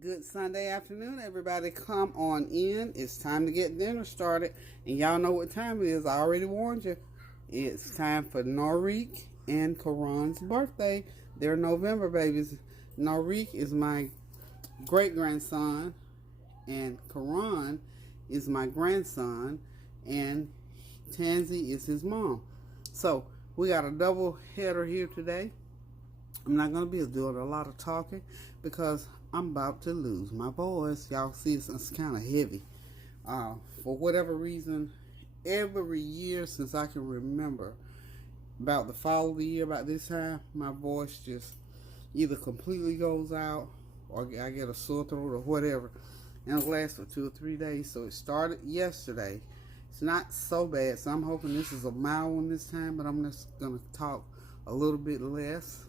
Good Sunday afternoon, everybody. Come on in. It's time to get dinner started. And y'all know what time it is. I already warned you. It's time for Norrek and Kerron's birthday. They're November babies. Norrek is my great-grandson, and Kerron is my grandson, and Tansy is his mom. So we got a double header here today. I'm not going to be doing a lot of talking because I'm about to lose my voice. Y'all see it's kind of heavy. For whatever reason, every year since I can remember, about the fall of the year, about this time, my voice just either completely goes out or I get a sore throat or whatever. And it lasts for 2 or 3 days. So it started yesterday. It's not so bad. So I'm hoping this is a mild one this time, but I'm just going to talk a little bit less.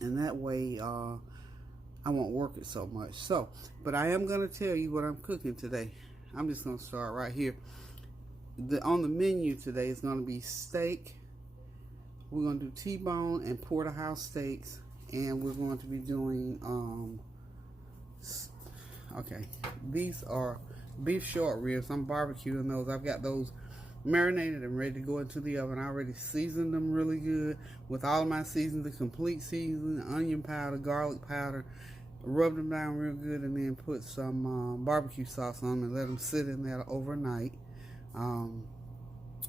And that way, I won't work it so much. So, but I am going to tell you what I'm cooking today. I'm just going to start right here. On the menu today is going to be steak. We're going to do T-bone and porterhouse steaks. And we're going to be doing, okay, these are beef short ribs. I'm barbecuing those. I've got those marinated and ready to go into the oven. I already seasoned them really good with all of my seasons, the complete season, onion powder, garlic powder. Rub them down real good and then put some barbecue sauce on them and let them sit in there overnight.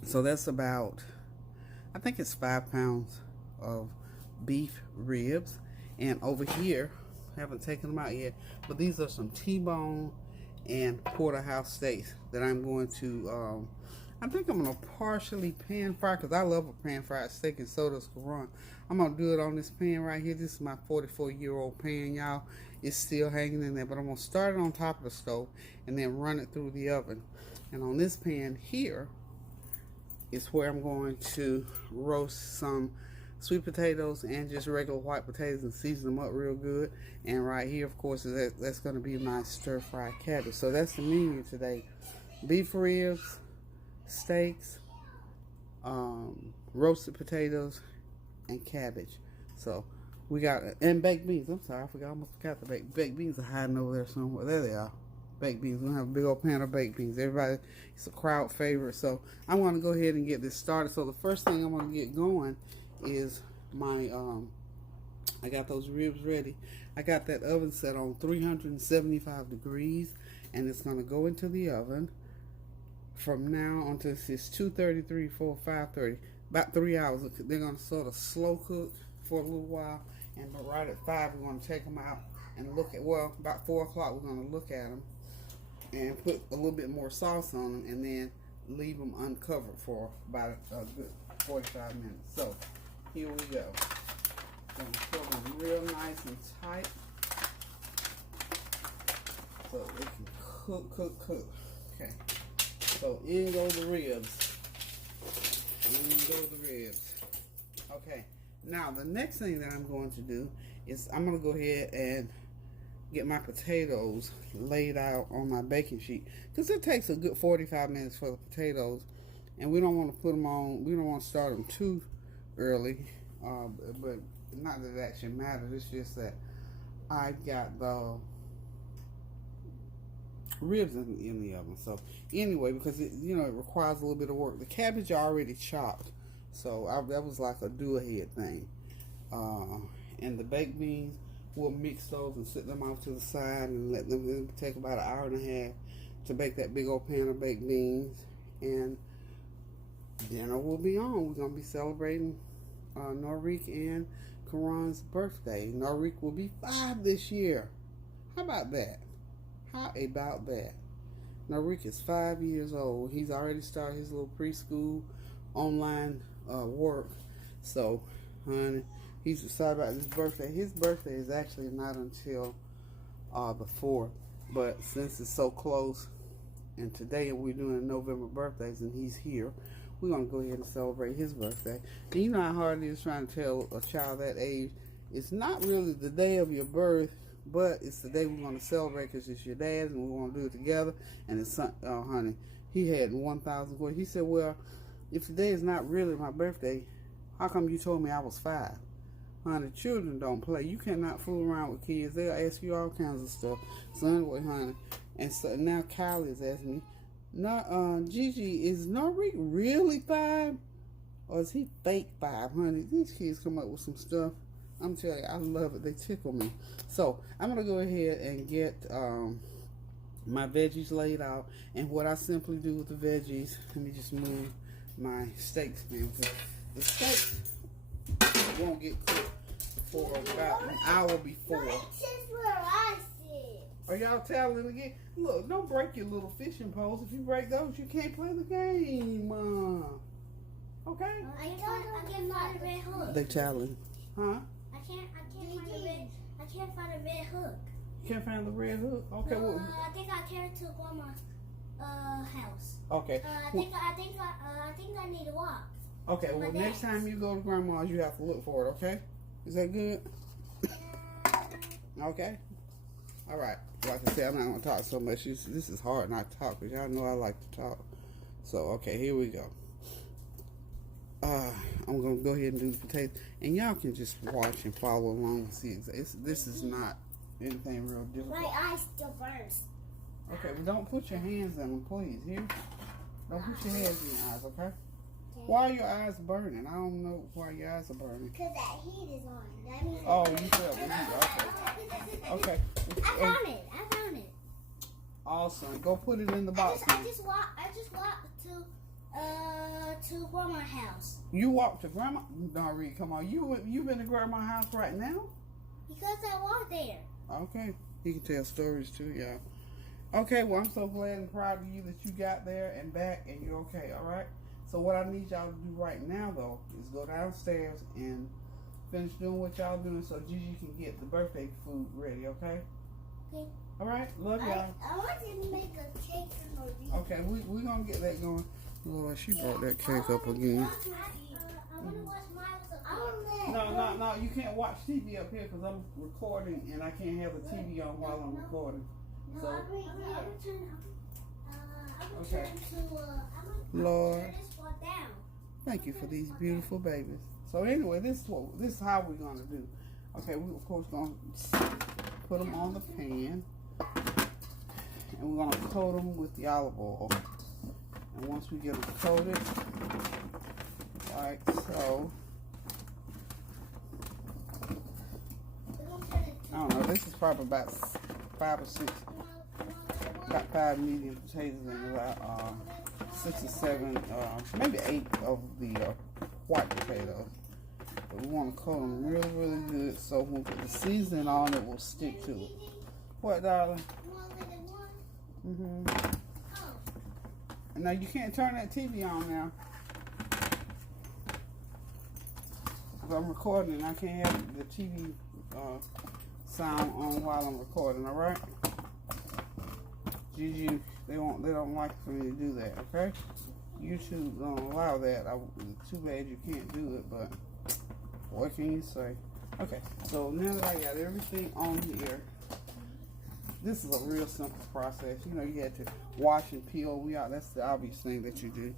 So that's about, I think it's 5 pounds of beef ribs. And over here, haven't taken them out yet, but these are some T-bone and porterhouse steaks that I'm going to I think I'm going to partially pan fry because I love a pan fried steak and so does Kerron. I'm going to do it on this pan right here. This is my 44-year-old pan, y'all. It's still hanging in there, but I'm going to start it on top of the stove and then run it through the oven. And on this pan here is where I'm going to roast some sweet potatoes and just regular white potatoes and season them up real good. And right here, of course, that's going to be my stir-fried cabbage. So that's the menu today. Beef ribs, steaks, roasted potatoes, and cabbage. So we got, and baked beans. I'm sorry, I almost forgot the baked beans are hiding over there somewhere. There they are. Baked beans. We're gonna have a big old pan of baked beans. Everybody, it's a crowd favorite. So I'm gonna go ahead and get this started. So the first thing I'm gonna get going is my I got those ribs ready. I got that oven set on 375 degrees, and it's gonna go into the oven from now until it's 2:30, 3, 4, 5:30, about 3 hours. They're gonna sort of slow cook for a little while, and right at 5 we're gonna take them out and look at, well, about 4 o'clock we're gonna look at them and put a little bit more sauce on them, and then leave them uncovered for about a good 45 minutes. So here we go. Gonna put them real nice and tight so it can cook. Okay. So in go the ribs. Okay. Now the next thing that I'm going to do is I'm going to go ahead and get my potatoes laid out on my baking sheet, because it takes a good 45 minutes for the potatoes, and we don't want to put them on. We don't want to start them too early, but not that it actually matters. It's just that I got the ribs in the oven. So anyway, because it requires a little bit of work. The cabbage already chopped, so that was like a do-ahead thing. And the baked beans, we'll mix those and set them off to the side and let them take about an hour and a half to bake that big old pan of baked beans. And dinner will be on. We're gonna be celebrating Norrek and Kerron's birthday. Norrek will be 5 this year. How about that? Norrek is 5 years old. He's already started his little preschool online work. So, honey, he's excited about his birthday. His birthday is actually not until the 4th. But since it's so close, and today we're doing November birthdays, and he's here, we're going to go ahead and celebrate his birthday. And you know how hard it is trying to tell a child that age, it's not really the day of your birth, but it's the day we're going to celebrate because it's your dad's and we're going to do it together. And his son, honey, he had 1,000 questions. He said, well, if today is not really my birthday, how come you told me I was 5? Honey, children don't play. You cannot fool around with kids. They'll ask you all kinds of stuff. So anyway, honey. And so now Kylie is asking me, Gigi, is Norrek really 5? Or is he fake 5, honey? These kids come up with some stuff. I'm telling you, I love it. They tickle me. So I'm going to go ahead and get my veggies laid out. And what I simply do with the veggies, let me just move my steaks down. The steaks won't get cooked for about an hour before. Are y'all telling again? Look, don't break your little fishing poles. If you break those, you can't play the game. Okay? I can't find a red hook. They challenge. Huh? I can't find a red hook. You can't find the red hook? Okay. No, Well, I think I carried to Grandma's house. okay. I think I need to walk. Okay. Well, next time you go to Grandma's, you have to look for it. Okay? Is that good? Okay. All right. Like I said, I'm not gonna talk so much. This is hard not to talk because y'all know I like to talk. So okay, here we go. I'm gonna go ahead and do the potatoes, and y'all can just watch and follow along and see. This is not anything real difficult. My eyes still burns. Okay, well don't put your hands in them, please. Here, don't put your hands in your eyes, okay? Why are your eyes burning? I don't know why your eyes are burning. Because that heat is on. That means Oh, you felt the heat. Okay. I found it. Awesome. Go put it in the box. I just walked to Grandma's house. You walked to Grandma? Norrek, come on. You been to Grandma's house right now? Because I walked there. Okay. He can tell stories too, y'all. Okay, well, I'm so glad and proud of you that you got there and back and you're okay, all right? So what I need y'all to do right now, though, is go downstairs and finish doing what y'all doing so Gigi can get the birthday food ready, okay? Okay. All right? Love y'all. I want to make a cake for Norrek. Okay, we're going to get that going. Lord, she brought that cake up again. I want to watch my No, you can't watch TV up here because I'm recording and I can't have the TV on while I'm recording. No, So, I will turn okay. to Lord, turn this one down. thank you for these beautiful babies. So anyway, this is how we're gonna do. Okay, we of course gonna put them on the pan, and we're gonna coat them with the olive oil. And once we get them coated, like so, I don't know. This is probably about 5 or 6. Got 5 medium potatoes and about 6 or 7, maybe 8 of the white potatoes. But we want to coat them really, really good so when we put the seasoning on, it will stick to it. What, darling? And now you can't turn that TV on now. Because I'm recording and I can't have the TV sound on while I'm recording, alright? Gigi, they don't like for me to do that, okay? YouTube don't allow that. Too bad you can't do it, but what can you say? Okay, so now that I got everything on here, this is a real simple process. You know, you had to wash and peel. That's the obvious thing that you do.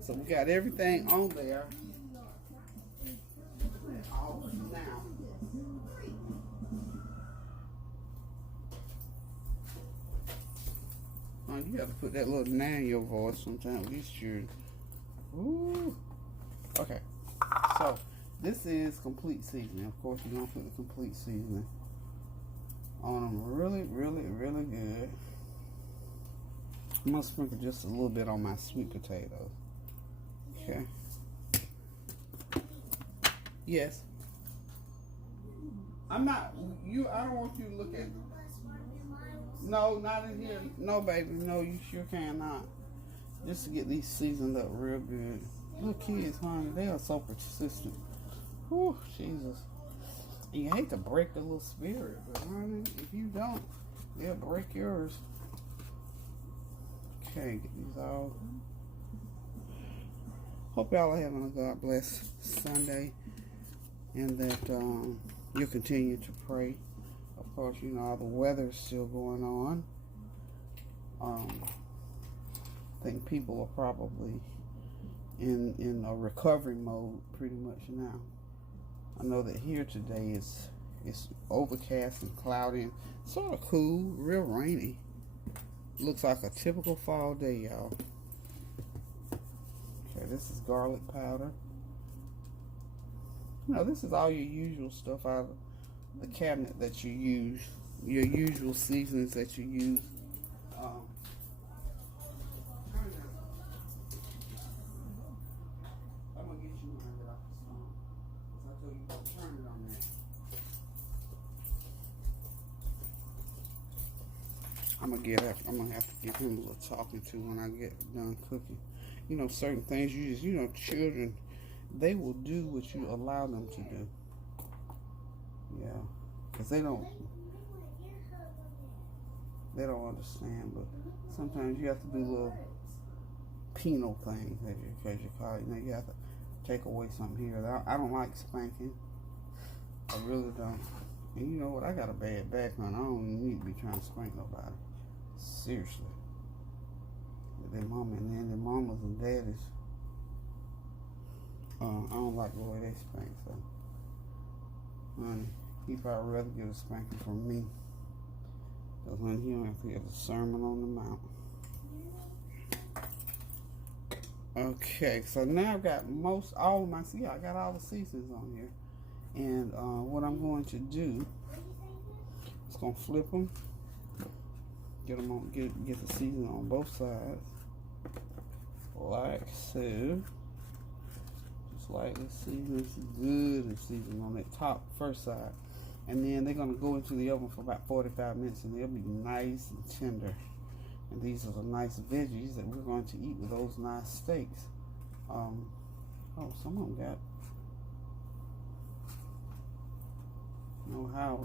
So we got everything on there. Now, you got to put that little now in your voice sometimes. At least you're. Ooh. Okay. So this is complete seasoning. Of course, you're gonna put the complete seasoning on them really, really, really good. I'm gonna sprinkle just a little bit on my sweet potatoes. Okay. Yes. I'm not. I don't want you to look at. No, not in here. No, baby. No, you sure cannot. Just to get these seasoned up real good. Little kids, honey, they are so persistent. Whew, Jesus. And you hate to break the little spirit, but honey, if you don't, they'll break yours. Okay, get these all. Hope y'all are having a God bless Sunday, and that you'll continue to pray. Of course, you know, the weather's still going on. I think people are probably in a recovery mode pretty much now. I know that here today it's overcast and cloudy and sort of cool, real rainy. Looks like a typical fall day, y'all. Okay, this is garlic powder. This is all your usual stuff out of the cabinet that you use. Your usual seasonings that you use. I'm gonna get you when I get off the phone. I told you to turn it on there. I'm gonna have to give him a little talking to when I get done cooking. Certain things you just, children, they will do what you allow them to do. Yeah, because they don't understand, but sometimes you have to do little penal things, as you call it. You have to take away something here. I don't like spanking. I really don't. And you know what? I got a bad background. I don't need to be trying to spank nobody. Seriously. Their mama and their mamas and daddies. I don't like the way they spank, so honey, he probably rather get a spanking from me. Because honey, he don't have to get a sermon on the mount. Okay, so now I've got I got all the seasons on here. And what I'm going to do is going to flip them. Get them on, get the seasoning on both sides. Like so. Just like this seasoning is good and seasoned on that top first side. And then they're going to go into the oven for about 45 minutes and they'll be nice and tender. And these are the nice veggies that we're going to eat with those nice steaks. Some of them got,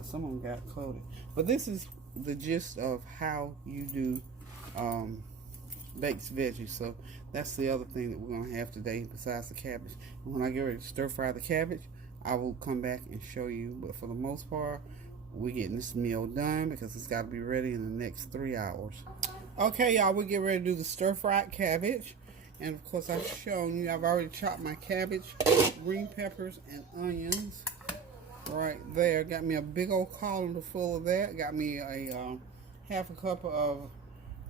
some of them got coated. But this is the gist of how you do baked veggies. So that's the other thing that we're going to have today besides the cabbage. And when I get ready to stir fry the cabbage, I will come back and show you. But for the most part, we're getting this meal done because it's got to be ready in the next 3 hours. Okay, y'all, we get ready to do the stir-fried cabbage. And, of course, I've shown you, I've already chopped my cabbage, green peppers, and onions right there. Got me a big old colander full of that. Got me a half a cup of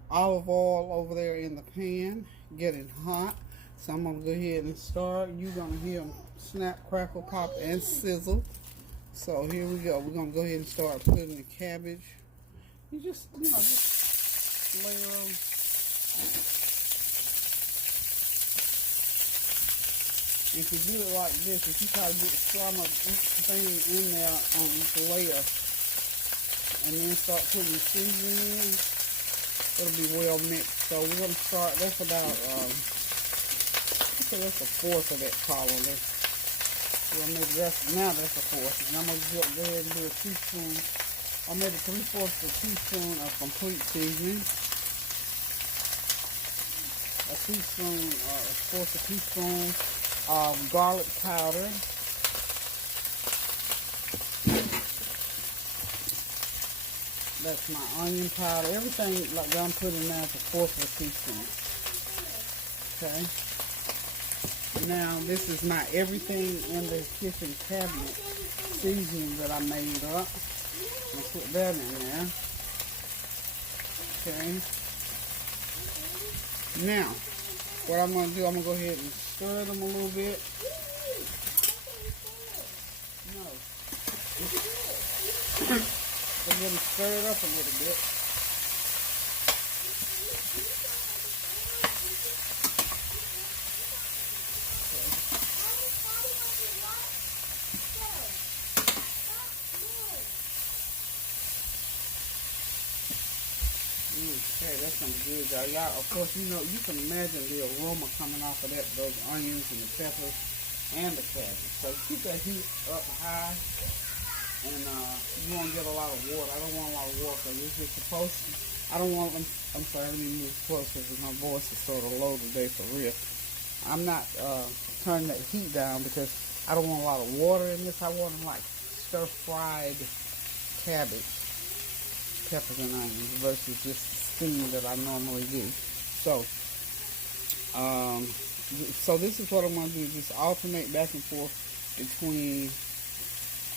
olive oil over there in the pan, getting hot. So I'm going to go ahead and start. You're going to hear them snap, crackle, pop, and sizzle. So here we go. We're going to go ahead and start putting the cabbage. You just layer them. If you do it like this, if you try to get some of each thing in there on each layer, and then start putting the seasoning in, it'll be well mixed. So we're going to start, that's about, that's a fourth of that colander. Well, maybe now that's a fourth. And I'm going to go ahead and do a teaspoon, or maybe 3/4 of a teaspoon of complete seasoning. A fourth a teaspoon of garlic powder. That's my onion powder. Everything like I'm putting now is a fourth of a teaspoon. Okay. Now this is my everything in the kitchen cabinet seasoning that I made up. I'll put that in there. Okay. Now, what I'm going to do, I'm going to go ahead and stir them a little bit. No. I'm going to stir it up a little bit. Okay, that's gonna be good, y'all. Of course, you can imagine the aroma coming off of that, those onions and the peppers and the cabbage. So keep that heat up high, and you won't get a lot of water. I don't want a lot of water because this is supposed to. I don't want. I'm sorry, let me move closer because my voice is sort of low today for real. I'm not turning that heat down because I don't want a lot of water in this. I want them like stir-fried cabbage, peppers and onions versus just steam that I normally do. So this is what I'm going to do, just alternate back and forth between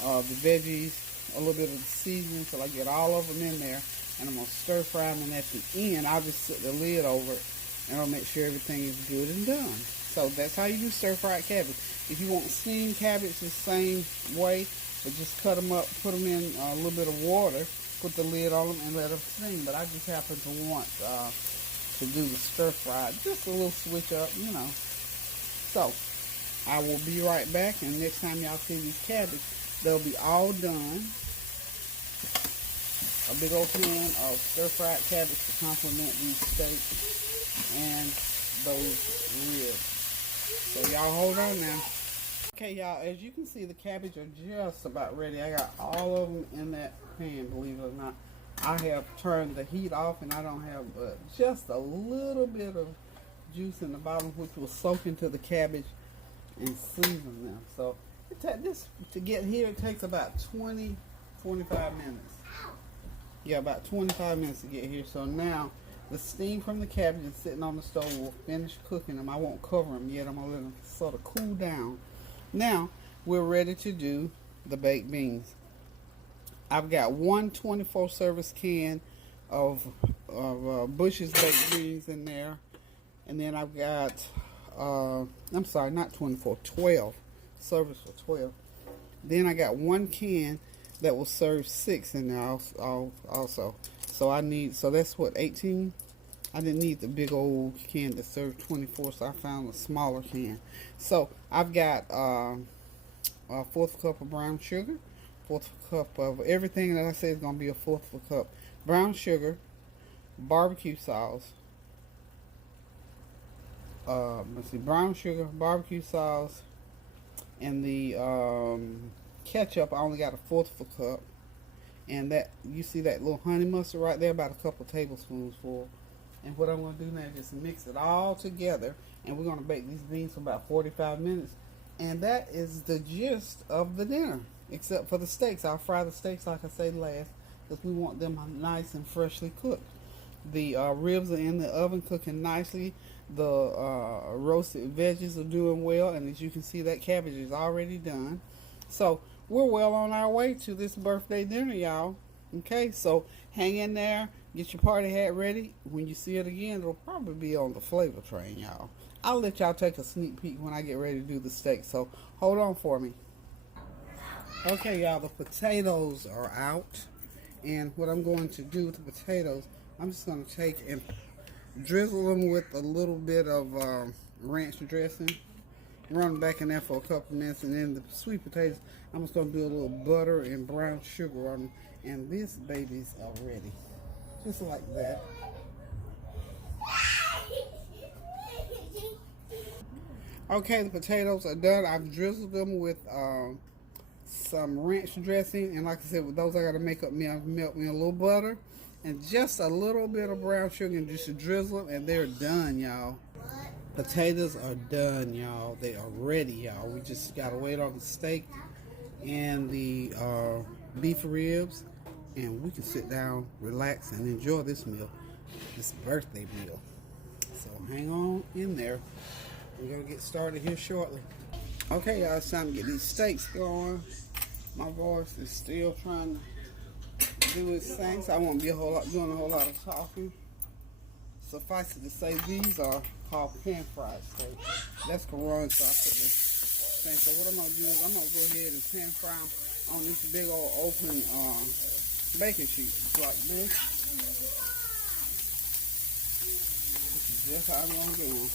the veggies, a little bit of the seasoning till I get all of them in there. And I'm going to stir fry them, and at the end, I'll just set the lid over it, and I'll make sure everything is good and done. So that's how you do stir-fried cabbage. If you want steamed cabbage the same way, but just cut them up, put them in a little bit of water, put the lid on them, and let them steam. But I just happen to want to do the stir-fried, just a little switch up, you know. So I will be right back, and next time y'all see these cabbage, they'll be all done. A big old pan of stir-fried cabbage to complement these steaks and those ribs. So y'all hold on now. Okay, y'all, as you can see, the cabbage are just about ready. I got all of them in that pan, believe it or not. I have turned the heat off, and I don't have just a little bit of juice in the bottom, which will soak into the cabbage and season them. So this to get here, it takes about 20-25 minutes. Yeah, about 25 minutes to get here. So now the steam from the cabbage is sitting on the stove. We'll finish cooking them. I won't cover them yet. I'm going to let them sort of cool down. Now we're ready to do the baked beans. I've got one 24 service can of Bush's baked beans in there. And then I've got, I'm sorry, not 24, 12. Service for 12. Then I got one can that will serve 6 in there also. So that's what, 18? I didn't need the big old can that served 24, so I found a smaller can. So I've got a 1/4 cup of brown sugar, 1/4 cup of everything that I said is going to be a 1/4 cup. Brown sugar, barbecue sauce, brown sugar, barbecue sauce, and the ketchup. I only got a 1/4 cup, and that, you see that little honey mustard right there, about a couple tablespoons full. And what I'm going to do now is just mix it all together, and we're going to bake these beans for about 45 minutes. And that is the gist of the dinner, except for the steaks. I'll fry the steaks like I said last, because we want them nice and freshly cooked. The ribs are in the oven cooking nicely. The roasted veggies are doing well, and as you can see, that cabbage is already done. So we're well on our way to this birthday dinner, y'all. Okay, so hang in there. Get your party hat ready. When you see it again, it'll probably be on the flavor train, y'all. I'll let y'all take a sneak peek when I get ready to do the steak, so hold on for me. Okay, y'all, the potatoes are out. And what I'm going to do with the potatoes, I'm just going to take and drizzle them with a little bit of ranch dressing. Run them back in there for a couple minutes, and then the sweet potatoes, I'm just going to do a little butter and brown sugar on them. And these babies are ready. Just like that. Okay, the potatoes are done. I've drizzled them with some ranch dressing, and like I said, with those I got to make up melt me a little butter and just a little bit of brown sugar, and just drizzle them, and they're done, y'all. Potatoes are done, y'all. They are ready, y'all. We just got to wait on the steak and the beef ribs, and we can sit down, relax, and enjoy this meal, this birthday meal. So hang on in there. We're going to get started here shortly. Okay, y'all, it's time to get these steaks going. My voice is still trying to do its thing, so I won't be doing a whole lot of talking. Suffice it to say, these are called pan-fried steaks. That's Kerron, so I put this thing. So what I'm going to do is I'm going to go ahead and pan-fry them on this big old open baking sheet like this. This is just how I'm going to do them.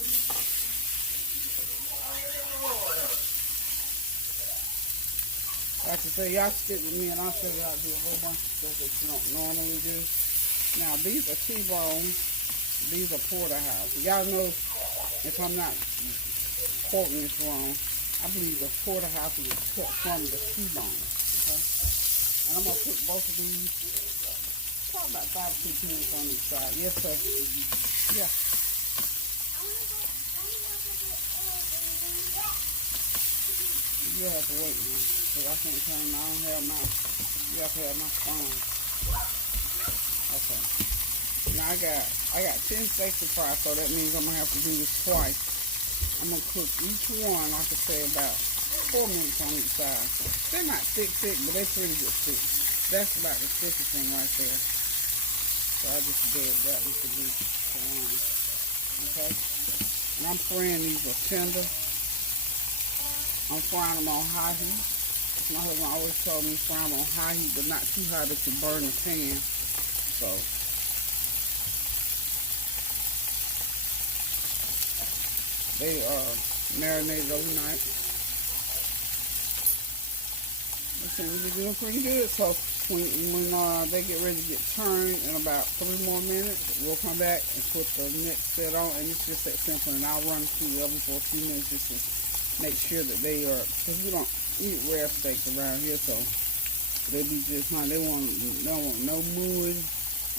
Like I say, y'all stick with me and I'll show you how to do a whole bunch of stuff that you don't normally do. Now, these are T-bones. These are porterhouse. Y'all know, if I'm not quoting this wrong, I believe the porterhouse is cut from the T-bone. Okay? And I'm going to cook both of these probably about 5 or 6 minutes on each side. Yes, sir. Yeah. You have to wait now, because I can't turn them. I don't have my, you have to have my phone. Okay. Now I got 10 steaks to fry, so that means I'm going to have to do this twice. I'm going to cook each one, like I say, about 4 minutes on each side. They're not thick, but they're pretty good thick. That's about the thickest one right there. So I just did that with the beef. Okay? And I'm praying these are tender. I'm frying them on high heat. My husband always told me fry them on high heat, but not too high that you burn the pan. So they are marinated overnight. They seem to be doing pretty good. So when they get ready to get turned in about 3 more minutes, we'll come back and put the next set on, and it's just that simple. And I'll run through the oven for a few minutes just to make sure that they are, because we don't eat rare steaks around here, so they be just fine. They want no mood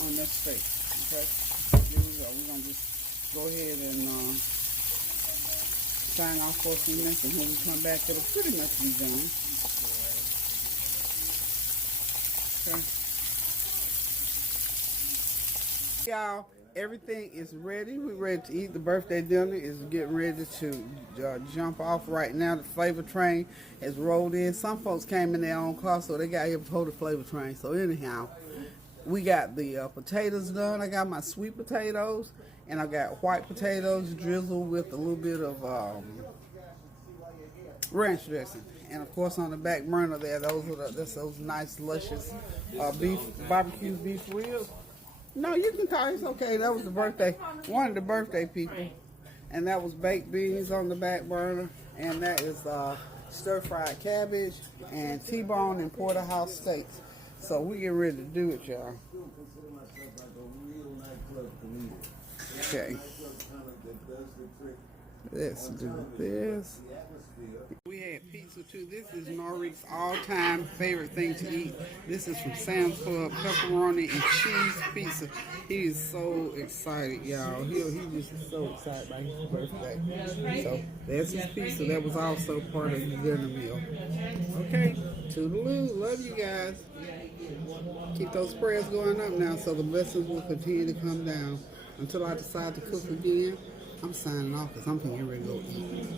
on their steak. Okay, here we go. We're gonna just go ahead and sign off for a few minutes, and when we come back, it'll pretty much be done. Okay. Y'all, everything is ready. We're ready to eat. The birthday dinner is getting ready to jump off right now. The flavor train has rolled in. Some folks came in their own car, so they got here before the flavor train. So anyhow, we got the potatoes done. I got my sweet potatoes, and I got white potatoes drizzled with a little bit of ranch dressing. And of course, on the back burner there, that's those nice, luscious barbecue beef ribs. No, you can talk. It's okay. That was the birthday, one of the birthday people, and that was baked beans on the back burner, and that is stir-fried cabbage and T-bone and porterhouse steaks. So we get ready to do it, y'all. Okay. Let's do this. We had pizza too. This is Norrek's all-time favorite thing to eat. This is from Sam's Club, pepperoni and cheese pizza. He is so excited, y'all. He's just so excited about his birthday. So that's his pizza. That was also part of the dinner meal. Okay, toodaloo. Love you guys. Keep those prayers going up now so the blessings will continue to come down. Until I decide to cook again, I'm signing off because I'm getting ready to go eat.